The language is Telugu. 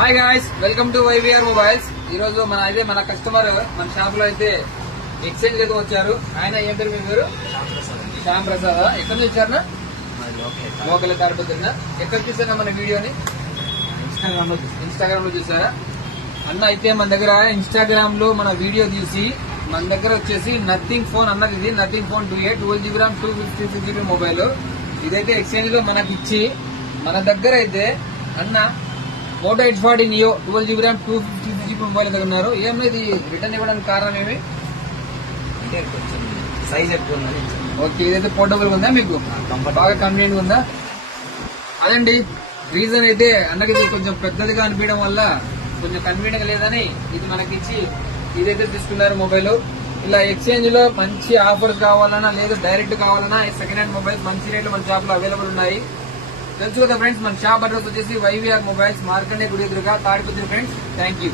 Hi guys welcome to YVR mobiles ఈ రోజు మన అయితే మన కస్టమర్ మన షాప్లో అయితే ఎక్స్చేంజ్ అయితే వచ్చారు. ఆయన ఏం పేరు మీ పేరు? శ్యామ్ ప్రసాద్. ఎక్కడ నుంచి వచ్చారు లోకల్. తాడిపోతున్న ఎక్కడ చూసారా మన వీడియోని? ఇన్స్టాగ్రామ్లో ఇన్స్టాగ్రామ్లో చూసారా? అన్న అయితే మన దగ్గర ఇన్స్టాగ్రామ్లో మన వీడియో తీసి మన దగ్గర వచ్చేసి నథింగ్ ఫోన్ అన్నది ఇది. Nothing phone two A twelve GB RAM two fifty six GB mobile ఇదైతే ఎక్స్చేంజ్లో మనకి ఇచ్చి మన దగ్గర అయితే అన్న Moto eight forty Neo twelve GB RAM two fifty GB mobile దగ్గర ఉన్నారు. ఏమో ఇది రిటర్న్ ఇవ్వడానికి కారణం ఏమి? సైజ్ ఎక్కువ ఓకే ఇదైతే పోర్టబుల్ ఉందా మీకు? బాగా కన్వీనియంట్ ఉందా? అదండి రీజన్ అయితే అన్నకి ఇది కొంచెం పెద్దదిగా అనిపించడం వల్ల కొంచెం కన్వీనియంట్ లేదని ఇది మనకి ఇచ్చి ఇదైతే తీసుకున్నారు మొబైల్ ఇలా ఎక్స్చేంజ్లో మంచి ఆఫర్స్ కావాలన్నా లేదా డైరెక్ట్ కావాలన్నా సెకండ్ హ్యాండ్ మొబైల్స్ మంచి రేట్లు మన షాప్లో అవైలబుల్ ఉన్నాయి. తెలుసు కదా ఫ్రెండ్స్ మన షాప్ అడ్రస్ వచ్చేసి వైవీఆర్ మొబైల్స్ మార్కండే గుడి ఎదురుగా తాడిపత్రి ఫ్రెండ్స్. Thank you